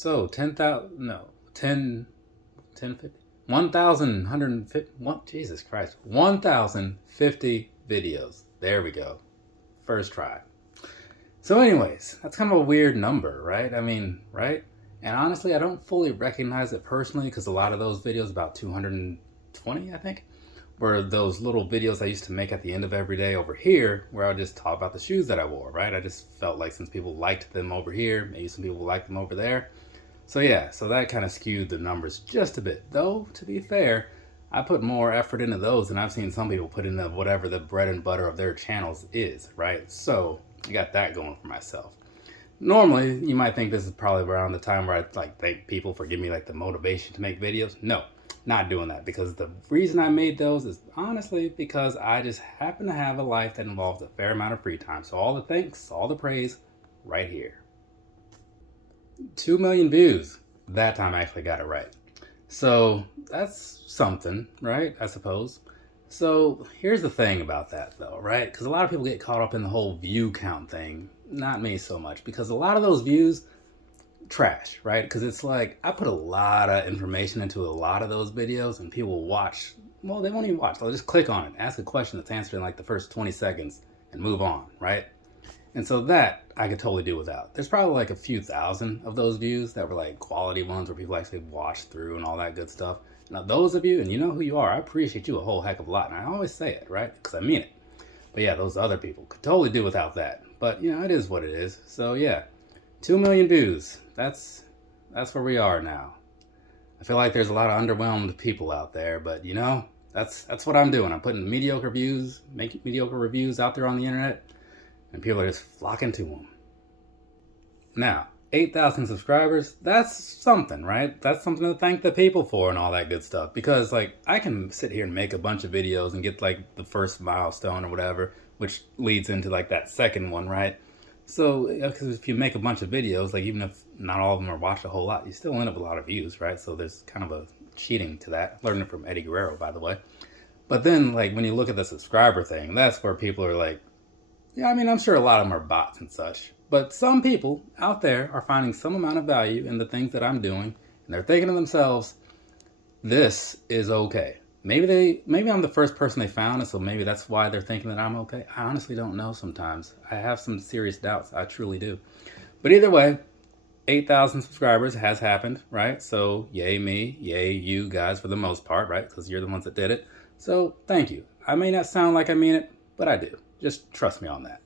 So 10,000, no, 10, 10, 50, 1,150, Jesus Christ, 1,050 videos. There we go. First try. So anyways, that's kind of a weird number, right? I mean, right? And honestly, I don't fully recognize it personally because a lot of those videos, about 220, I think, were those little videos I used to make at the end of every day over here where I would just talk about the shoes that I wore, right? I just felt like since people liked them over here, maybe some people liked them over there. So yeah, so that kind of skewed the numbers just a bit. Though, to be fair, I put more effort into those than I've seen some people put into whatever the bread and butter of their channels is, right? So I got that going for myself. Normally, you might think this is probably around the time where I like thank people for giving me like the motivation to make videos. No, not doing that, because the reason I made those is honestly because I just happen to have a life that involves a fair amount of free time. So all the thanks, all the praise, right here. 2 million views. That time I actually got it right. So that's something, right? I suppose. So here's the thing about that though, right? Because a lot of people get caught up in the whole view count thing. Not me so much, because a lot of those views, trash, right? Because it's like I put a lot of information into a lot of those videos and people watch. Well, they won't even watch. They'll just click on it, ask a question that's answered in like the first 20 seconds and move on, right? And so that I could totally do without. There's probably like a few thousand of those views that were like quality ones where people actually watched through and all that good stuff. Now those of you, and you know who you are, I appreciate you a whole heck of a lot. And I always say it, right? Because I mean it. But yeah, those other people could totally do without that. But you know, it is what it is. So yeah, 2 million views. That's where we are now. I feel like there's a lot of underwhelmed people out there, but you know, that's what I'm doing. I'm putting mediocre reviews out there on the internet, and people are just flocking to them. Now, 8,000 subscribers, that's something, right? That's something to thank the people for and all that good stuff. Because, like, I can sit here and make a bunch of videos and get, like, the first milestone or whatever, which leads into, like, that second one, right? So, because if you make a bunch of videos, like, even if not all of them are watched a whole lot, you still end up with a lot of views, right? So there's kind of a cheating to that. Learned it from Eddie Guerrero, by the way. But then, like, when you look at the subscriber thing, that's where people are like, yeah, I mean, I'm sure a lot of them are bots and such. But some people out there are finding some amount of value in the things that I'm doing, and they're thinking to themselves, this is okay. Maybe I'm the first person they found, and so maybe that's why they're thinking that I'm okay. I honestly don't know sometimes. I have some serious doubts. I truly do. But either way, 8,000 subscribers has happened, right? So yay me, yay you guys for the most part, right? Because you're the ones that did it. So thank you. I may not sound like I mean it, but I do. Just trust me on that.